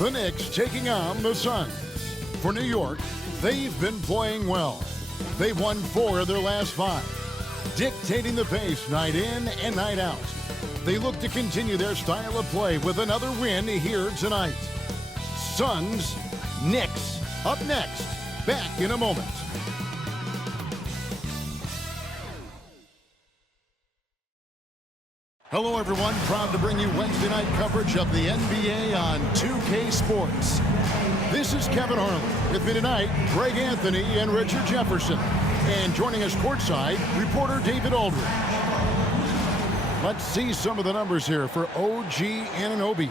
The Knicks taking on the Suns. For New York, they've been playing well. They've won 4 of their last 5, dictating the pace night in and night out. They look to continue their style of play with another win here tonight. Suns, Knicks, up next. Back in a moment. Hello, everyone. Proud to bring you Wednesday night coverage of the NBA on 2K Sports. This is Kevin Harlan. With me tonight, Greg Anthony and Richard Jefferson. And joining us courtside, reporter David Aldridge. Let's see some of the numbers here for OG Anunoby.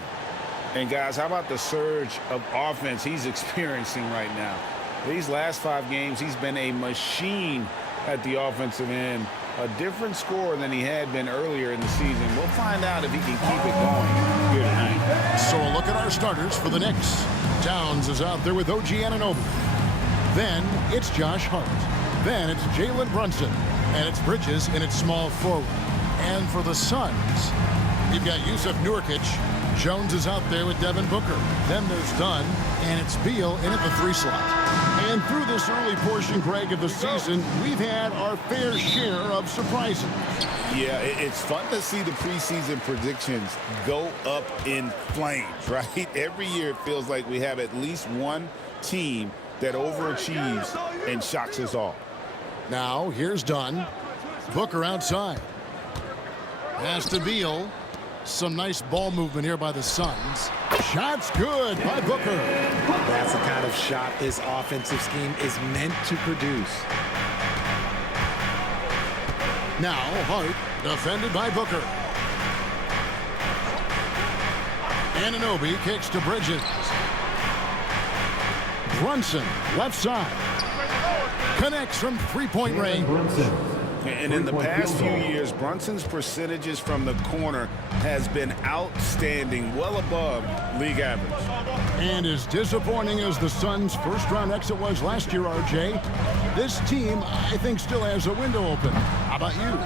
And guys, how about the surge of offense he's experiencing right now? These last 5 games, he's been a machine at the offensive end. A different score than he had been earlier in the season. We'll find out if he can keep it going here tonight. So a look at our starters for the Knicks. Towns is out there with OG Anunoby. Then it's Josh Hart. Then it's Jalen Brunson. And it's Bridges in its small forward. And for the Suns, you've got Yusuf Nurkic. Jones is out there with Devin Booker. Then there's Dunn, and it's Beal in at the 3 slot. And through this early portion, Greg, of the season, we've had our fair share of surprises. Yeah, it's fun to see the preseason predictions go up in flames, right? Every year it feels like we have at least one team that overachieves and shocks us all. Now, here's Dunn. Booker outside. Pass to Beal. Some nice ball movement here by the Suns. Shot's good by Booker. That's the kind of shot this offensive scheme is meant to produce. Now Hart, defended by Booker. Anunoby kicks to Bridges. Brunson, left side. Connects from three-point range. And in the past few years, Brunson's percentages from the corner has been outstanding, well above league average. And as disappointing as the Suns' first-round exit was last year, RJ, this team, I think, still has a window open. How about you?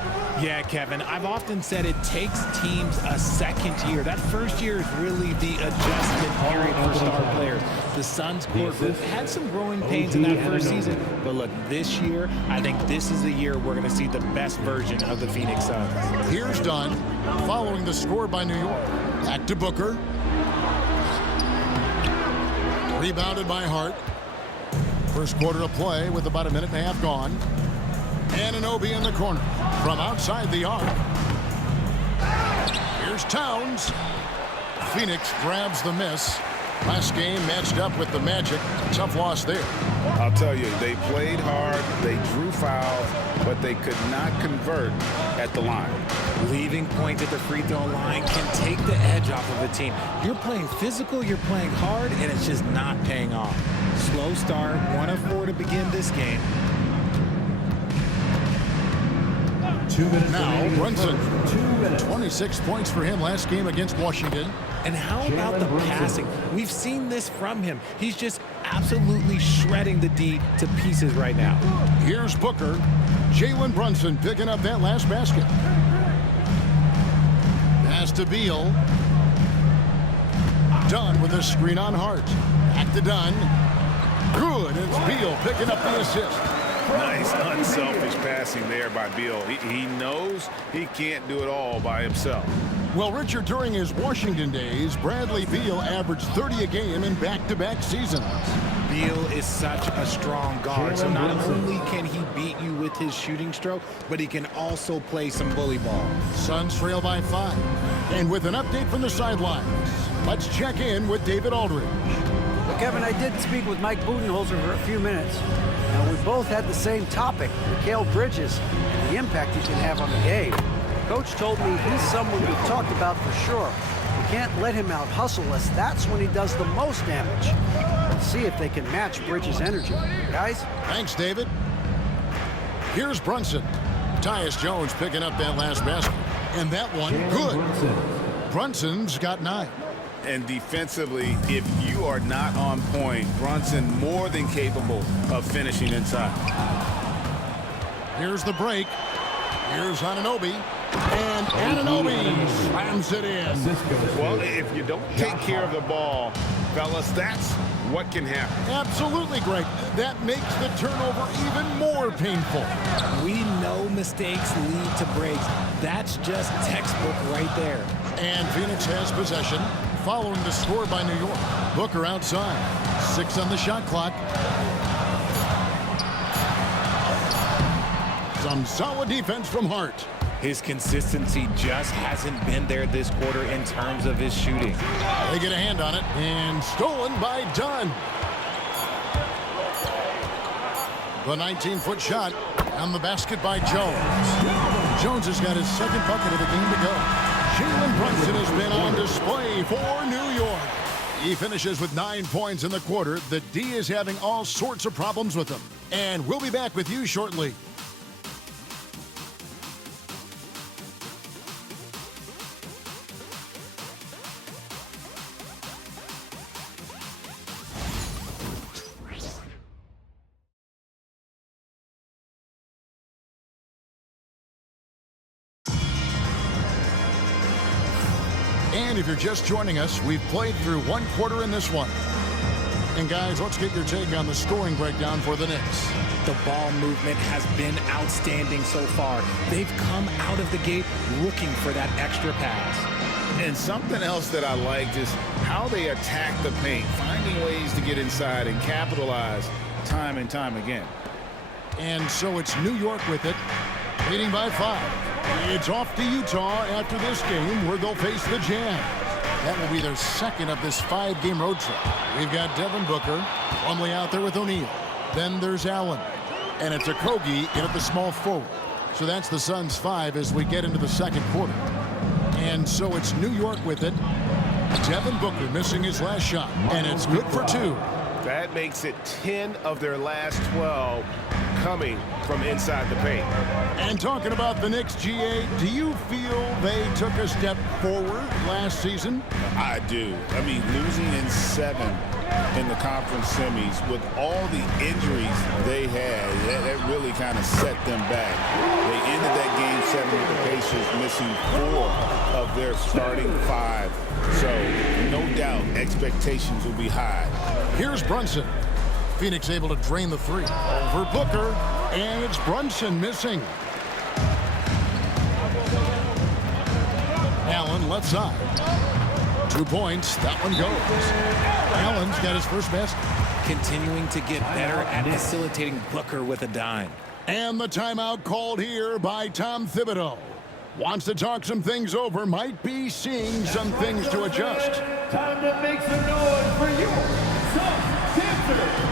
Yeah, Kevin, I've often said it takes teams a second year. That first year is really the adjustment period for star players. The Suns core group had some growing pains in that first season, but look, this year, I think this is the year we're going to see the best version of the Phoenix Suns. Here's Dunn, following the score by New York. Back to Booker. Rebounded by Hart. First quarter of play with about a minute and a half gone. Anunoby in the corner from outside the arc. Here's Towns. Phoenix grabs the miss. Last game matched up with the Magic. Tough loss there. I'll tell you, they played hard, they drew fouls, but they could not convert at the line. Leaving points at the free throw line can take the edge off of a team. You're playing physical, you're playing hard, and it's just not paying off. Slow start, 1 of 4 to begin this game. Now Brunson, 26 points for him last game against Washington. And how about the passing? We've seen this from him. He's just absolutely shredding the D to pieces right now. Here's Booker. Jalen Brunson picking up that last basket. Pass to Beal. Dunn with a screen on Hart. Back to Dunn. Good. It's Beal picking up the assist. Nice, unselfish passing there by Beal. He knows he can't do it all by himself. Well, Richard, during his Washington days, Bradley Beal averaged 30 a game in back-to-back seasons. Beal is such a strong guard, so not only can he beat you with his shooting stroke, but he can also play some bully ball. Suns trail by 5. And with an update from the sidelines, let's check in with David Aldridge. Well, Kevin, I did speak with Mike Budenholzer for a few minutes. Now, we both had the same topic, Mikal Bridges, and the impact he can have on the game. Coach told me he's someone we've talked about for sure. We can't let him out-hustle us. That's when he does the most damage. Let's see if they can match Bridges' energy. Guys? Thanks, David. Here's Brunson. Tyus Jones picking up that last basket. And that one, good. Brunson's got 9. And defensively, if you are not on point, Brunson more than capable of finishing inside. Here's the break. Here's Anunoby. And Anunoby slams it in. Well, if you don't take care of the ball, fellas, that's what can happen. Absolutely, Greg. That makes the turnover even more painful. We know mistakes lead to breaks. That's just textbook right there. And Phoenix has possession, following the score by New York. Booker outside. 6 on the shot clock. Some solid defense from Hart. His consistency just hasn't been there this quarter in terms of his shooting. They get a hand on it, and stolen by Dunn. The 19-foot shot on the basket by Jones. Jones has got his second bucket of the game to go. Jalen Brunson has been on display for New York. He finishes with 9 points in the quarter. The D is having all sorts of problems with him. And we'll be back with you shortly. And if you're just joining us, we've played through one quarter in this one. And guys, let's get your take on the scoring breakdown for the Knicks. The ball movement has been outstanding so far. They've come out of the gate looking for that extra pass. And something else that I liked is how they attack the paint, finding ways to get inside and capitalize time and time again. And so it's New York with it, leading by 5. It's off to Utah after this game, where they'll face the Jazz. That will be their second of this 5-game road trip. We've got Devin Booker, Plumlee out there with O'Neal. Then there's Allen. And it's Okogie in at the small forward. So that's the Suns' 5 as we get into the second quarter. And so it's New York with it. Devin Booker missing his last shot. And it's good for 2. That makes it 10 of their last 12 coming from inside the paint. And talking about the Knicks, GA, do you feel they took a step forward last season? I do. I mean, losing in 7 in the conference semis with all the injuries they had, that really kind of set them back. They ended that game 7 with the Pacers missing 4 of their starting 5. So, no doubt, expectations will be high. Here's Brunson. Phoenix able to drain the 3. Over Booker, and it's Brunson missing. Allen left side. 2 points. That one goes. Allen's got his first basket. Continuing to get better at facilitating Booker with a dime. And the timeout called here by Tom Thibodeau. Wants to talk some things over, might be seeing some things to adjust. Time to make some noise for you, some dancers.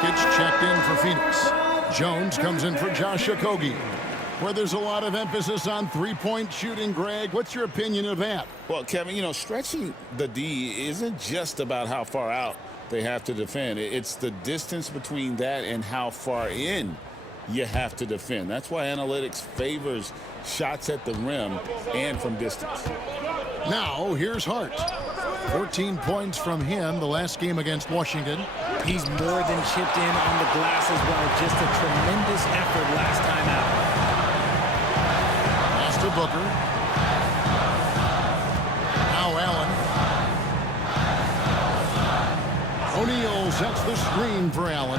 Nurkic checked in for Phoenix. Jones comes in for Josh Okogie. Where there's a lot of emphasis on three-point shooting, Greg. What's your opinion of that? Well, Kevin, you know, stretching the D isn't just about how far out they have to defend. It's the distance between that and how far in you have to defend. That's why analytics favors shots at the rim and from distance. Now, here's Hart. 14 points from him the last game against Washington. He's more than chipped in on the glass as well. Just a tremendous effort last time out. Pass to Booker. Now Allen. sets the screen for Allen.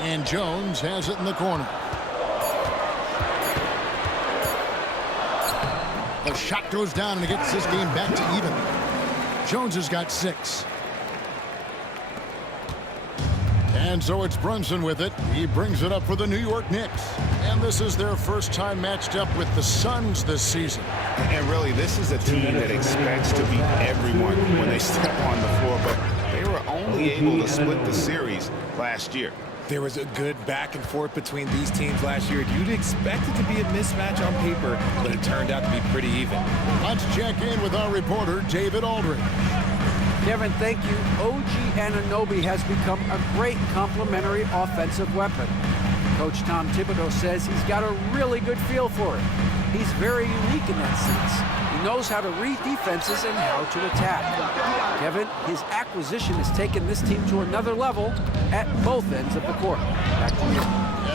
And Jones has it in the corner. The shot goes down and it gets this game back to even. Jones has got 6. And so it's Brunson with it. He brings it up for the New York Knicks. And this is their first time matched up with the Suns this season. And really, this is a team that expects to beat everyone when they step on the floor, but they were only able to split the series last year. There was a good back and forth between these teams last year. You'd expect it to be a mismatch on paper, but it turned out to be pretty even. Let's check in with our reporter, David Aldridge. Kevin, thank you. OG Anunoby has become a great complementary offensive weapon. Coach Tom Thibodeau says he's got a really good feel for it. He's very unique in that sense. He knows how to read defenses and how to attack. Kevin, his acquisition has taken this team to another level at both ends of the court. Back to you.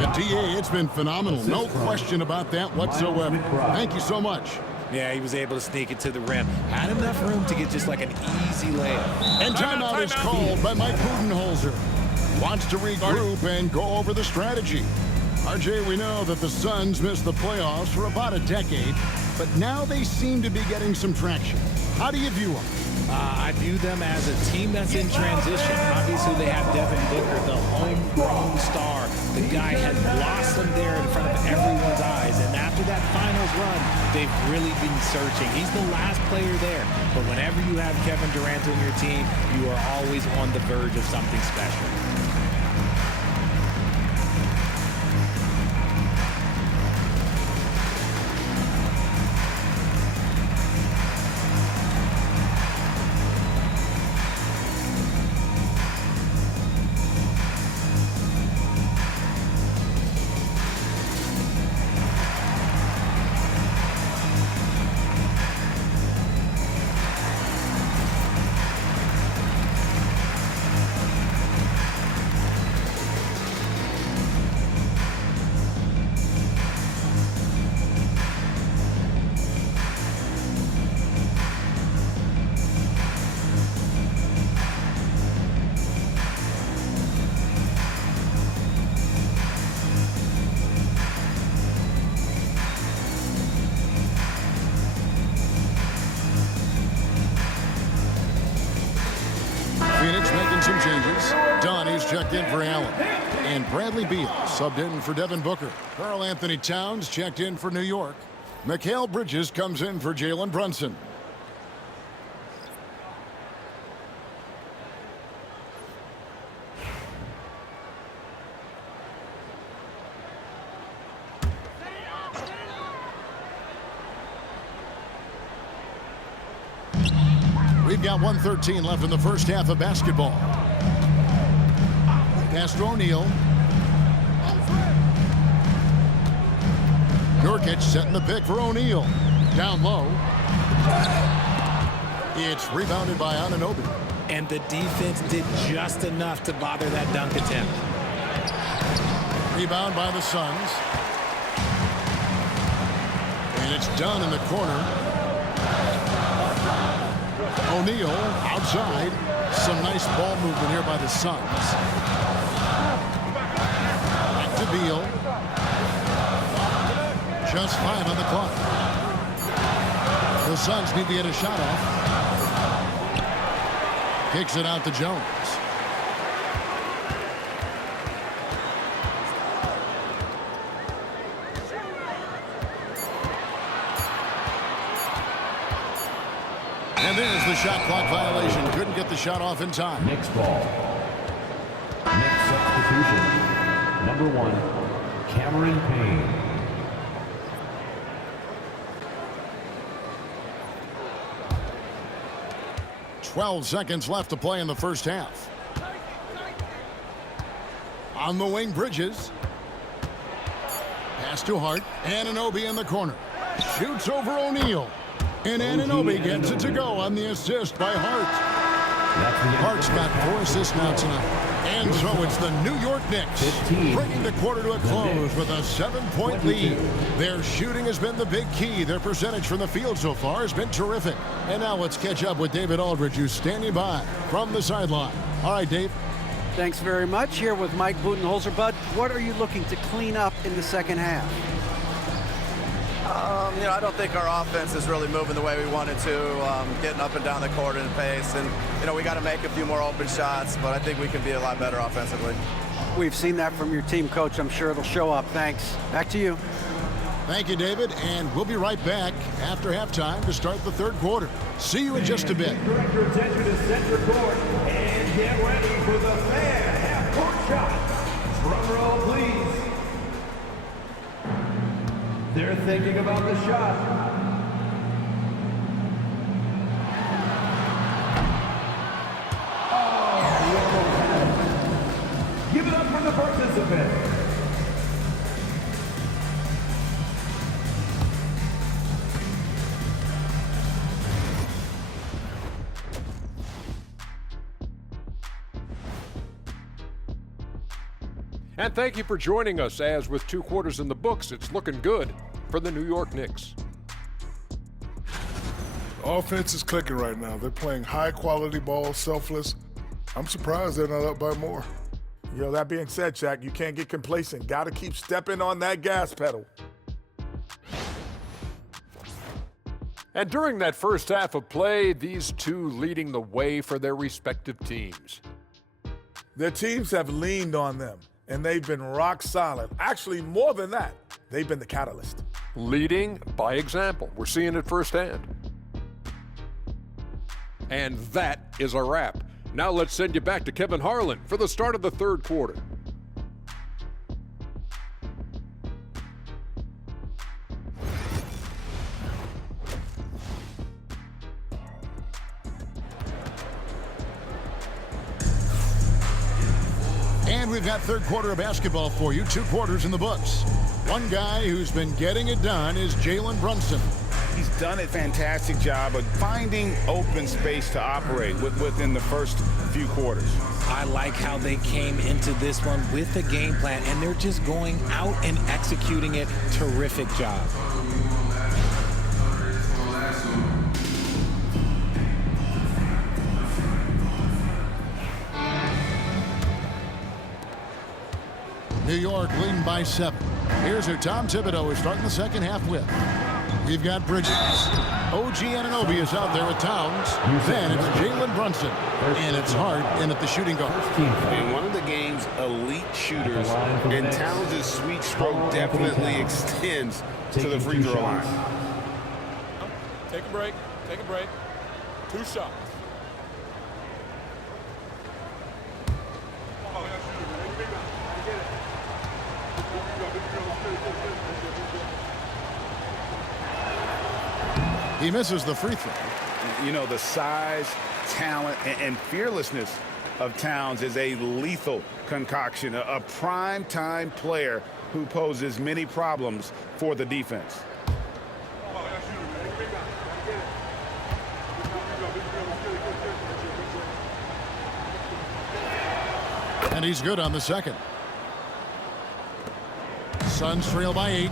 And DA, it's been phenomenal. No question about that whatsoever. Thank you so much. Yeah, he was able to sneak it to the rim. Had enough room to get just like an easy layup. And timeout is called by Mike Budenholzer. Wants to regroup and go over the strategy. RJ, we know that the Suns missed the playoffs for about a decade, but now they seem to be getting some traction. How do you view them? I view them as a team that's in transition. Obviously, they have Devin Booker, the homegrown star. The guy had blossomed there in front of everyone's eyes. And after that finals run, they've really been searching. He's the last player there. But whenever you have Kevin Durant on your team, you are always on the verge of something special. Phoenix making some changes. Donnie's checked in for Allen. And Bradley Beal subbed in for Devin Booker. Karl Anthony Towns checked in for New York. Mikal Bridges comes in for Jalen Brunson. We've got 1:13 left in the first half of basketball. Pass to O'Neal. Nurkic setting the pick for O'Neal. Down low. It's rebounded by Anunoby. And the defense did just enough to bother that dunk attempt. Rebound by the Suns. And it's done in the corner. O'Neal outside. Some nice ball movement here by the Suns. Back to Beal. Just 5 on the clock. The Suns need to get a shot off. Kicks it out to Jones. And there's the shot clock violation. Couldn't get the shot off in time. Knicks ball. Next substitution. Number 1, Cameron Payne. 12 seconds left to play in the first half. On the wing, Bridges. Pass to Hart. Anunoby in the corner. Shoots over O'Neal. And Anunoby gets it to go on the assist by Hart. Hart's got 4 assists now tonight. And so it's the New York Knicks bringing the quarter to a close with a 7-point lead. Their shooting has been the big key. Their percentage from the field so far has been terrific. And now let's catch up with David Aldridge, who's standing by from the sideline. All right, Dave. Thanks very much. Here with Mike Budenholzer. Bud, what are you looking to clean up in the second half? I don't think our offense is really moving the way we wanted to, getting up and down the court in pace. And, we got to make a few more open shots, but I think we can be a lot better offensively. We've seen that from your team, Coach. I'm sure it'll show up. Thanks. Back to you. Thank you, David. And we'll be right back after halftime to start the third quarter. See you in just a bit. Direct your attention to center court and get ready for the fair half-court shot. Drum roll, please. They're thinking about the shot. Oh, give it up for the participant. And thank you for joining us, as with 2 quarters in the books, it's looking good for the New York Knicks. Offense is clicking right now. They're playing high-quality ball, selfless. I'm surprised they're not up by more. That being said, Shaq, you can't get complacent. Got to keep stepping on that gas pedal. And during that first half of play, these two leading the way for their respective teams. Their teams have leaned on them, and they've been rock solid. Actually, more than that, they've been the catalyst. Leading by example. We're seeing it firsthand. And that is a wrap. Now let's send you back to Kevin Harlan for the start of the third quarter. And we've got third quarter of basketball for you. 2 quarters in the books. One guy who's been getting it done is Jalen Brunson. He's done a fantastic job of finding open space to operate within the first few quarters. I like how they came into this one with a game plan, and they're just going out and executing it. Terrific job. New York leading by 7. Here's who Tom Thibodeau is starting the second half with. We've got Bridges. OG Anunoby is out there with Towns. Then it's Jalen Brunson. And it's Hart in at the shooting guard. And one of the game's elite shooters, and Towns' sweet stroke definitely extends to the free throw line. Take a break. Take a break. 2 shots. He misses the free throw. The size, talent, and fearlessness of Towns is a lethal concoction, a prime-time player who poses many problems for the defense. And he's good on the second. Suns trail by 8.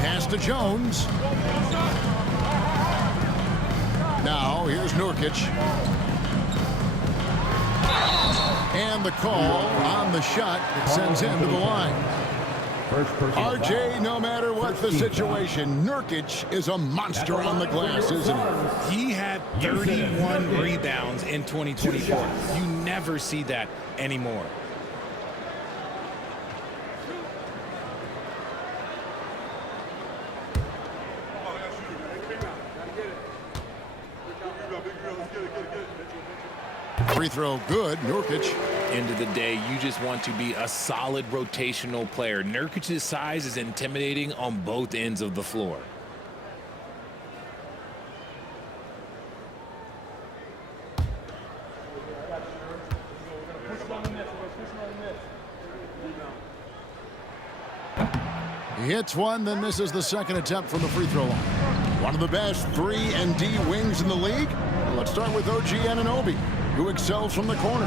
Pass to Jones. Now here's Nurkic. And the call on the shot that sends him to the line. RJ, no matter what the situation, Nurkic is a monster on the glass, isn't he? He had 31 rebounds in 2024. You never see that anymore. Free throw good, Nurkic. End of the day, you just want to be a solid rotational player. Nurkic's size is intimidating on both ends of the floor. He hits one, then misses the second attempt from the free throw line. One of the best 3 and D wings in the league. Let's start with OG Anunoby. who excels from the corner.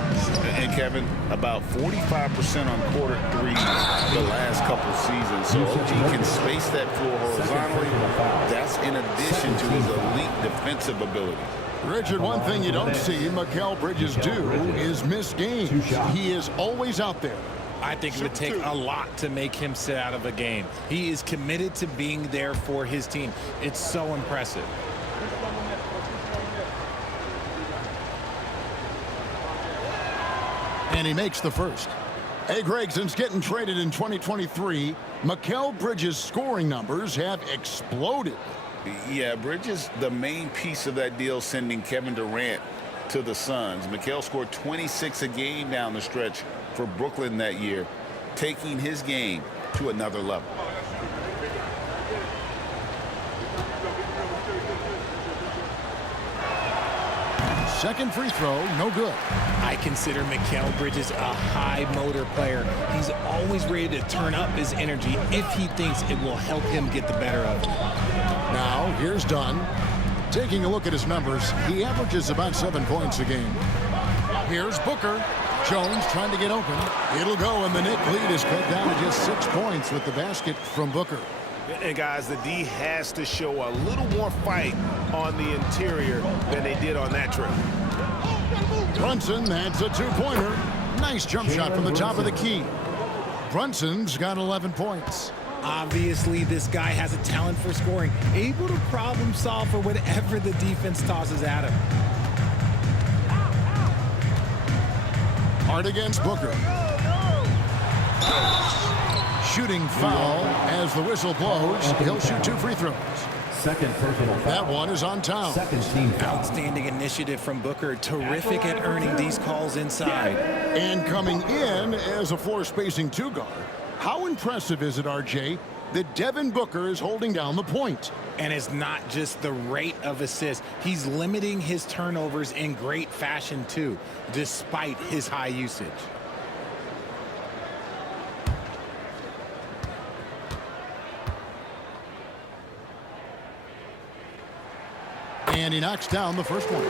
And Kevin, about 45% on quarter three the last couple seasons. So OG can space that floor horizontally. That's in addition to his elite defensive ability. Richard, one thing you don't see Mikal Bridges do is miss games. He is always out there. I think it would take a lot to make him sit out of a game. He is committed to being there for his team. It's so impressive. And he makes the first. Hey, Greg, since getting traded in 2023, Mikal Bridges' scoring numbers have exploded. Yeah, Bridges, the main piece of that deal sending Kevin Durant to the Suns. Mikal scored 26 a game down the stretch for Brooklyn that year, taking his game to another level. Second free throw, no good. I consider Mikal Bridges a high motor player. He's always ready to turn up his energy if he thinks it will help him get the better of it. Now, here's Dunn. Taking a look at his numbers, he averages about 7 points a game. Here's Booker. Jones trying to get open. It'll go, and the Knicks lead is cut down to just 6 points with the basket from Booker. And guys, the D has to show a little more fight on the interior than they did on that trip. Brunson, that's a two-pointer. Nice jump shot from the top of the key. Brunson's got 11 points. Obviously, this guy has a talent for scoring, able to problem solve for whatever the defense tosses at him. Hard against Booker. Shooting foul as the whistle blows. He'll shoot 2 free throws. Second personal foul. That one is on town. Second team foul. Outstanding initiative from Booker. Terrific at earning these calls inside. And coming in as a floor spacing 2 guard. How impressive is it, RJ, that Devin Booker is holding down the point? And it's not just the rate of assists. He's limiting his turnovers in great fashion, too, despite his high usage. And he knocks down the first one.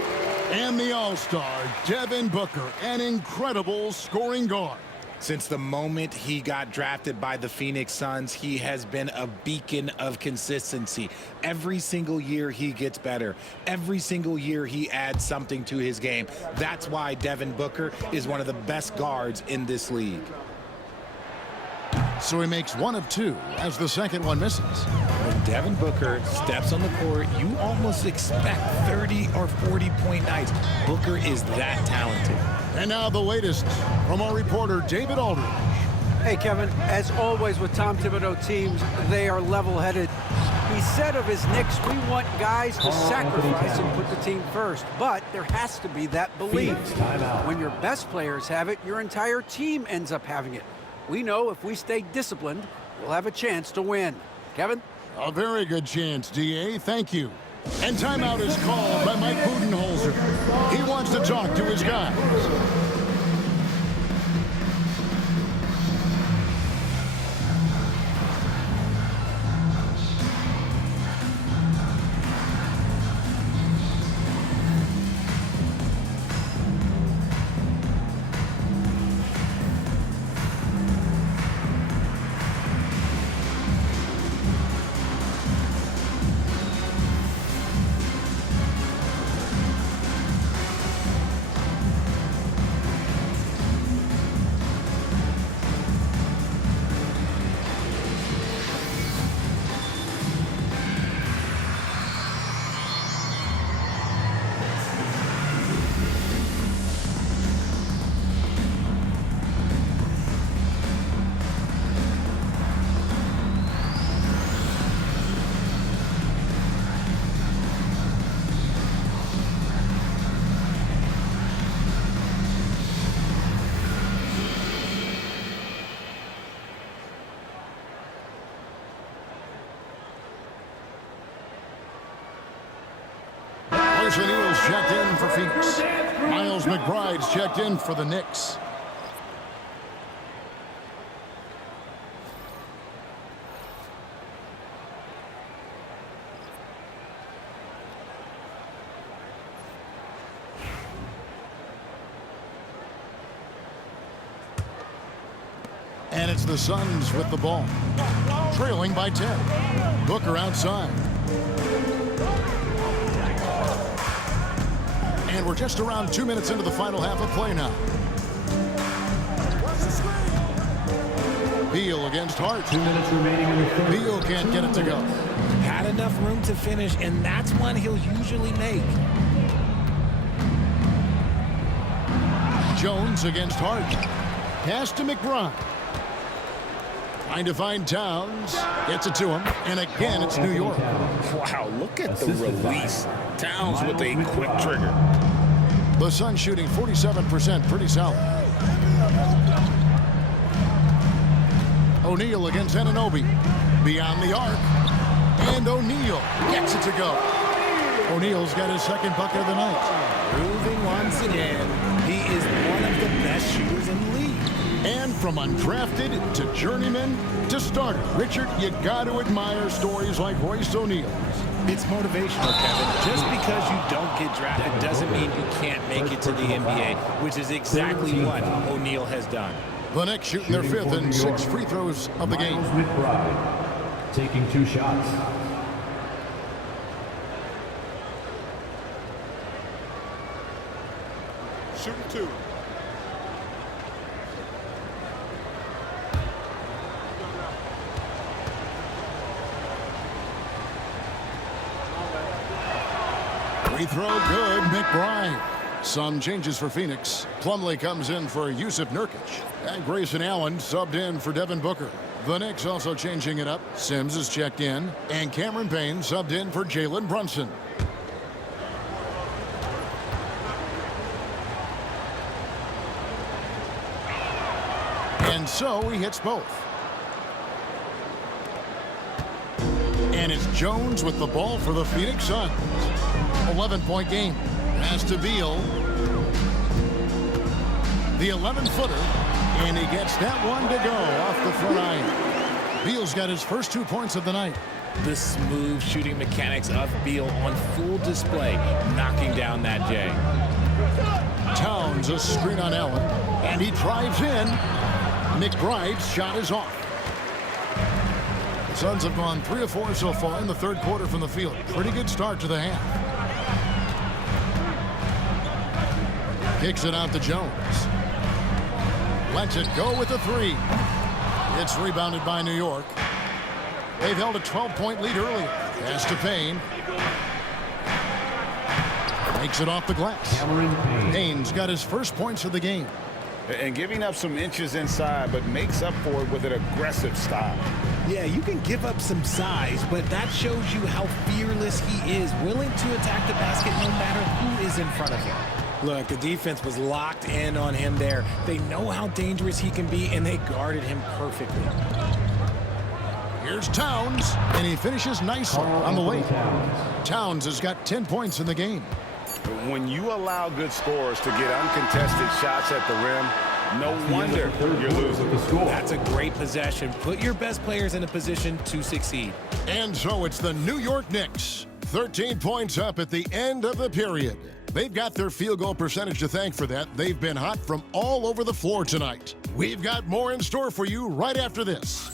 And the all-star, Devin Booker, an incredible scoring guard. Since the moment he got drafted by the Phoenix Suns, he has been a beacon of consistency. Every single year he gets better. Every single year he adds something to his game. That's why Devin Booker is one of the best guards in this league. So he makes 1 of 2 as the second one misses. When Devin Booker steps on the court, you almost expect 30 or 40-point nights. Booker is that talented. And now the latest from our reporter, David Aldridge. Hey, Kevin, as always with Tom Thibodeau teams, they are level-headed. He said of his Knicks, we want guys to sacrifice and put the team first. But there has to be that belief. When your best players have it, your entire team ends up having it. We know if we stay disciplined, we'll have a chance to win. Kevin? A very good chance, D.A. Thank you. And timeout is called by Mike Budenholzer. He wants to talk to his guys. Carson Neal's checked in for Phoenix. Miles McBride's checked in for the Knicks. And it's the Suns with the ball, trailing by 10. Booker outside. And we're just around 2 minutes into the final half of play now. Beal against Hart. 2 minutes remaining in the third. Beal can't get it to go. Had enough room to finish, and that's one he'll usually make. Jones against Hart. Pass to McBride. Trying to find Towns. Gets it to him. And again, it's New York. Wow, look at the release. Towns with a quick trigger. The Suns shooting 47%. Pretty solid. O'Neal against Anunoby. Beyond the arc. And O'Neal gets it to go. O'Neal's got his second bucket of the night. Proving once again, he is one of the best shooters in the league. And from undrafted to journeyman to starter, Richard, you got to admire stories like Royce O'Neal's. It's motivational, Kevin. Just because you don't get drafted doesn't mean you can't make it to the NBA, which is exactly what O'Neal has done. The Knicks shooting their fifth and 6 free throws of the game. Miles McBride taking 2 shots. Shooting 2. Free throw good, McBride. Some changes for Phoenix. Plumlee comes in for Yusuf Nurkic. And Grayson Allen subbed in for Devin Booker. The Knicks also changing it up. Sims is checked in. And Cameron Payne subbed in for Jalen Brunson. And so he hits both. And it's Jones with the ball for the Phoenix Suns. 11-point game. Pass to Beal. The 11-footer. And he gets that one to go off the front iron. Beal's got his first 2 points of the night. The smooth shooting mechanics of Beal on full display, knocking down that J. Towns a screen on Allen. And he drives in. McBride's shot is off. The Suns have gone 3 of 4 so far in the third quarter from the field. Pretty good start to the half. Kicks it out to Jones. Lets it go with the 3. It's rebounded by New York. They've held a 12-point lead earlier. Pass to Payne. Makes it off the glass. Payne's got his first points of the game. And giving up some inches inside, but makes up for it with an aggressive style. Yeah, you can give up some size, but that shows you how fearless he is, willing to attack the basket no matter who is in front of him. Look, the defense was locked in on him there. They know how dangerous he can be, and they guarded him perfectly. Here's Towns, and he finishes nicely on the way. Towns has got 10 points in the game. When you allow good scorers to get uncontested shots at the rim, no wonder you're losing. That's a great possession. Put your best players in a position to succeed. And so it's the New York Knicks. 13 points up at the end of the period. They've got their field goal percentage to thank for that. They've been hot from all over the floor tonight. We've got more in store for you right after this.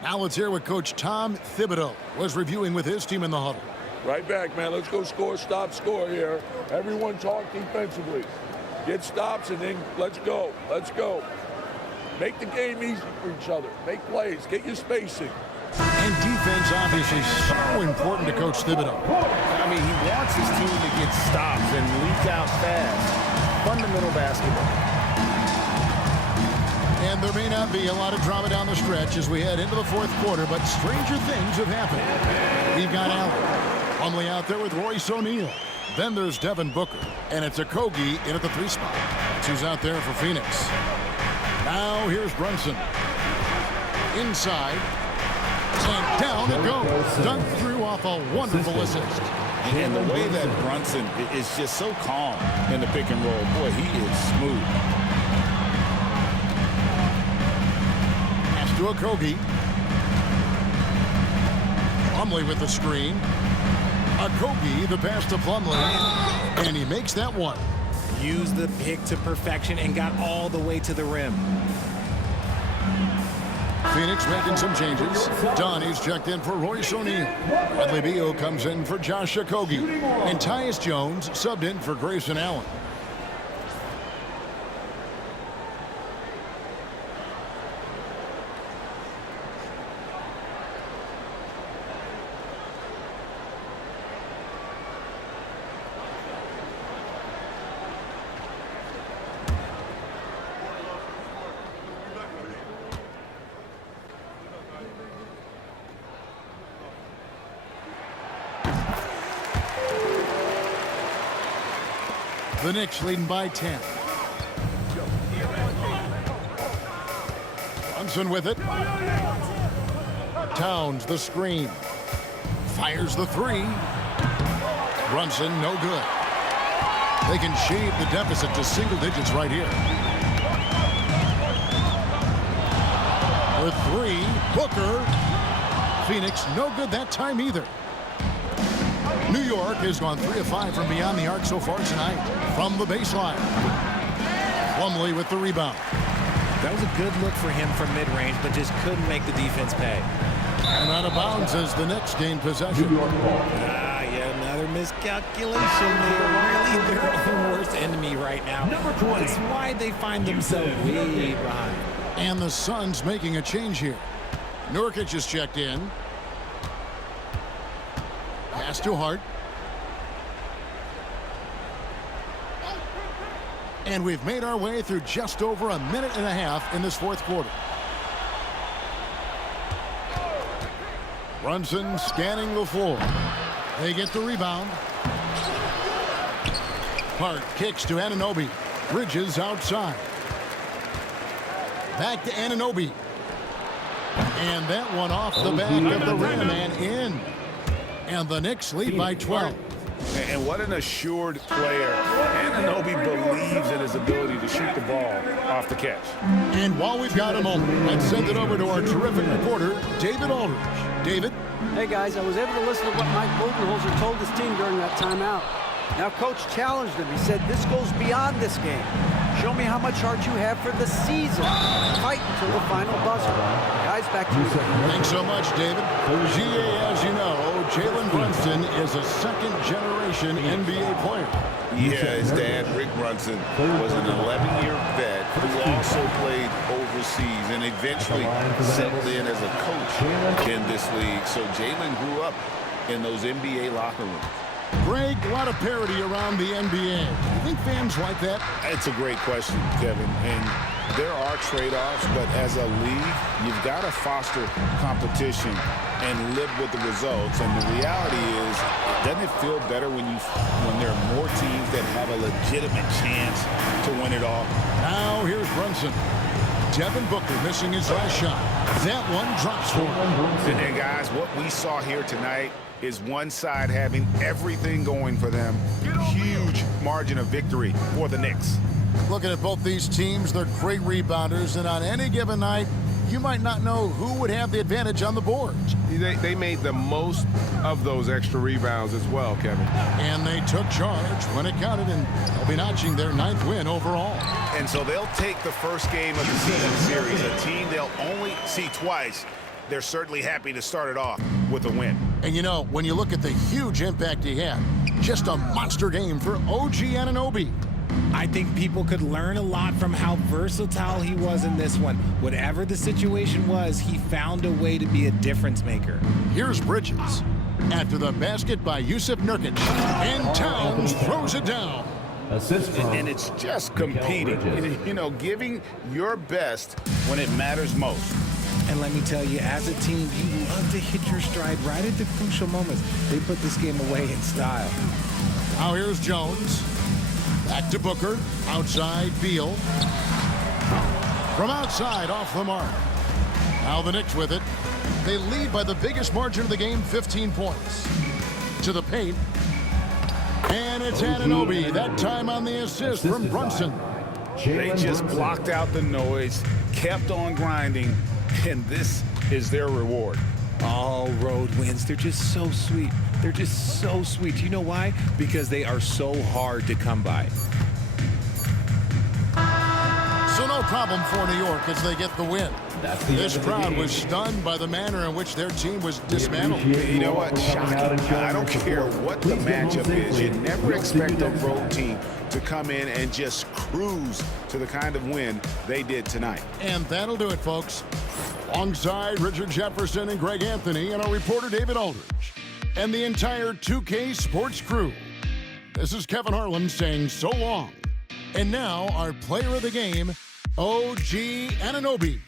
Now let's hear what Coach Tom Thibodeau was reviewing with his team in the huddle. Right back, man. Let's go score, stop, score here. Everyone talk defensively. Get stops and then let's go. Let's go. Make the game easy for each other. Make plays. Get your spacing. And defense obviously so important to Coach Thibodeau. I mean, he wants his team to get stops and leak out fast. Fundamental basketball. And there may not be a lot of drama down the stretch as we head into the fourth quarter, but stranger things have happened. We've got Allen. Plumlee out there with Royce O'Neal. Then there's Devin Booker. And it's Okogie in at the 3 spot. That's who's out there for Phoenix. Now here's Brunson. Inside. And down it goes. Dunk through off a wonderful assist. And the way that Brunson is just so calm in the pick and roll. Boy, he is smooth. Okogie. Plumlee with the screen. Okogie, the pass to Plumlee. And he makes that one. Used the pick to perfection and got all the way to the rim. Phoenix making some changes. Donnie's checked in for Royce O'Neal. Bradley Beal comes in for Josh Okogie. And Tyus Jones subbed in for Grayson Allen. The Knicks leading by 10. Brunson with it. Towns the screen. Fires the three. Brunson no good. They can shave the deficit to single digits right here. The three. Booker. Phoenix no good that time either. New York has gone 3 of 5 from beyond the arc so far tonight. From the baseline. Plumlee with the rebound. That was a good look for him from mid-range, but just couldn't make the defense pay. And out of bounds as the Knicks gain possession. Yeah, another miscalculation. They're really their own worst enemy right now. That's why they find themselves way behind. And the Suns making a change here. Nurkic is checked in. Pass to Hart. And we've made our way through just over a minute and a half in this fourth quarter. Brunson scanning the floor. They get the rebound. Hart kicks to Anunoby. Bridges outside. Back to Anunoby. And that one off the back of the rim and in. And the Knicks lead by 12. And what an assured player. Anunoby believes in his ability to shoot the ball off the catch. And while we've got a moment, let's send it over to our terrific reporter, David Aldridge. David? Hey, guys, I was able to listen to what Mike Budenholzer told his team during that timeout. Now, Coach challenged him. He said, this goes beyond this game. Show me how much heart you have for the season. Fight until the final buzzer. Guys, back to you. Thanks so much, David. GA, as you know, Jalen Brunson is a second-generation NBA player. Yeah, his dad, Rick Brunson, was an 11-year vet who also played overseas and eventually settled in as a coach in this league. So Jalen grew up in those NBA locker rooms. Greg, a lot of parity around the NBA. You think fans like that? It's a great question, Kevin. And there are trade-offs, but as a league, you've got to foster competition and live with the results. And the reality is, doesn't it feel better when there are more teams that have a legitimate chance to win it all? Now here's Brunson. Devin Booker missing his last shot. That one drops for him. And guys, what we saw here tonight is one side having everything going for them. Huge margin of victory for the Knicks. Looking at both these teams, they're great rebounders, and on any given night, you might not know who would have the advantage on the boards. They made the most of those extra rebounds as well, Kevin. And they took charge when it counted, and they'll be notching their 9th win overall. And so they'll take the first game of the season series, a team they'll only see twice. They're certainly happy to start it off with a win. And you know, when you look at the huge impact he had, just a monster game for OG Anunoby. I think people could learn a lot from how versatile he was in this one. Whatever the situation was, he found a way to be a difference maker. Here's Bridges. After the basket by Yusuf Nurkic. And Towns throws it down. And it's just competing. You know, giving your best when it matters most. And let me tell you, as a team, you love to hit your stride right at the crucial moments. They put this game away in style. Now here's Jones. Back to Booker. Outside, Beal. From outside, off the mark. Now the Knicks with it. They lead by the biggest margin of the game, 15 points. To the paint. And it's Anunoby. That time on the assist from Brunson. They just blocked out the noise, kept on grinding, and this is their reward. All road wins. They're just so sweet. They're just so sweet. Do you know why? Because they are so hard to come by. So no problem for New York as they get the win. This crowd was stunned by the manner in which their team was dismantled. You know what? Shocking. I don't care what the matchup is. You never expect a road team to come in and just cruise to the kind of win they did tonight. And that'll do it, folks. Alongside Richard Jefferson and Greg Anthony and our reporter David Aldridge and the entire 2K Sports crew, this is Kevin Harlan saying so long. And now our player of the game, OG Anunoby.